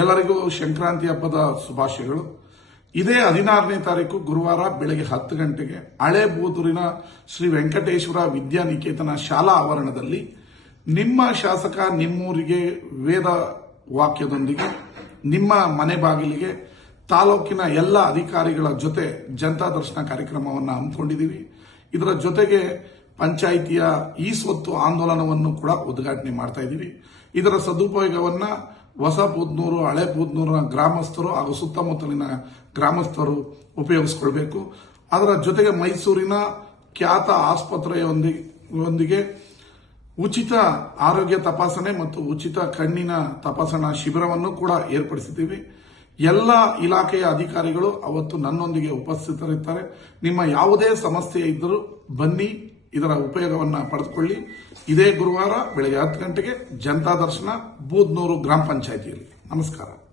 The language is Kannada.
ಎಲ್ಲರಿಗೂ ಸಂಕ್ರಾಂತಿ ಹಬ್ಬದ ಶುಭಾಶಯಗಳು. ಇದೇ ಹದಿನಾರನೇ ತಾರೀಕು ಗುರುವಾರ ಬೆಳಗ್ಗೆ ಹತ್ತು ಗಂಟೆಗೆ ಹಳೆ ಬೂದೂರಿನ ಶ್ರೀ ವೆಂಕಟೇಶ್ವರ ವಿದ್ಯಾನಿಕೇತನ ಶಾಲಾ ಆವರಣದಲ್ಲಿ ನಿಮ್ಮ ಶಾಸಕ ನಿಮ್ಮೂರಿಗೆ ವೇದ ವಾಕ್ಯದೊಂದಿಗೆ, ನಿಮ್ಮ ಮನೆ ಬಾಗಿಲಿಗೆ ತಾಲೂಕಿನ ಎಲ್ಲ ಅಧಿಕಾರಿಗಳ ಜೊತೆ ಜನತಾ ದರ್ಶನ ಕಾರ್ಯಕ್ರಮವನ್ನು ಹಮ್ಮಿಕೊಂಡಿದ್ದೀವಿ. ಇದರ ಜೊತೆಗೆ ಪಂಚಾಯಿತಿಯ ಈ ಸ್ವತ್ತು ಆಂದೋಲನವನ್ನು ಕೂಡ ಉದ್ಘಾಟನೆ ಮಾಡ್ತಾ ಇದ್ದೀವಿ. ಇದರ ಸದುಪಯೋಗವನ್ನ ಹೊಸ ಪುದ್ನೂರು, ಹಳೆ ಪುದ್ನೂರಿನ ಗ್ರಾಮಸ್ಥರು ಹಾಗೂ ಸುತ್ತಮುತ್ತಲಿನ ಗ್ರಾಮಸ್ಥರು ಉಪಯೋಗಿಸ್ಕೊಳ್ಬೇಕು. ಅದರ ಜೊತೆಗೆ ಮೈಸೂರಿನ ಖ್ಯಾತ ಆಸ್ಪತ್ರೆಯೊಂದಿಗೆ ಉಚಿತ ಆರೋಗ್ಯ ತಪಾಸಣೆ ಮತ್ತು ಉಚಿತ ಕಣ್ಣಿನ ತಪಾಸಣಾ ಶಿಬಿರವನ್ನು ಕೂಡ ಏರ್ಪಡಿಸಿದ್ದೀವಿ. ಎಲ್ಲ ಇಲಾಖೆಯ ಅಧಿಕಾರಿಗಳು ಅವತ್ತು ನನ್ನೊಂದಿಗೆ ಉಪಸ್ಥಿತರಿರ್ತಾರೆ ನಿಮ್ಮ ಯಾವುದೇ ಸಮಸ್ಯೆ ಇದ್ದರೂ ಬನ್ನಿ. ಇದರ ಉಪಯೋಗವನ್ನು ಪಡೆದುಕೊಳ್ಳಿ. ಇದೇ ಗುರುವಾರ ಬೆಳಗ್ಗೆ ಹತ್ತು ಗಂಟೆಗೆ ಜನತಾ ದರ್ಶನ ಬೂದ್ನೂರು ಗ್ರಾಮ ಪಂಚಾಯಿತಿಯಲ್ಲಿ. ನಮಸ್ಕಾರ.